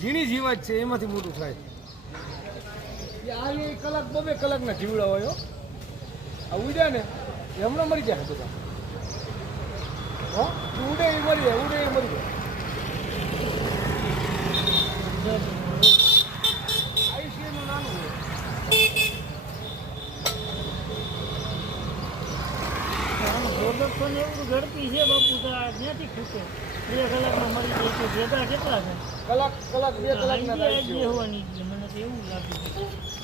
ઝીણી જીવાત છે એમાંથી મોટું થાય આ એ કલાક 2 કલાકના જીવડા હોય આ ઉડ્યા ને એ હમણાં મરી જાય બધા હો ઉડે એ મરી જાય ઉડે એ મરી જાય આઈસીએનું નાનું હોય પ્રોડક્શન એવું ઝડપી છે બાપુ તો આ ક્યાંથી ખૂટે 2 કલાકમાં મરી જાય છે ભેગા કેટલા છે કલાક 2 કલાકના હોવાની મને તો એવું લાગે છે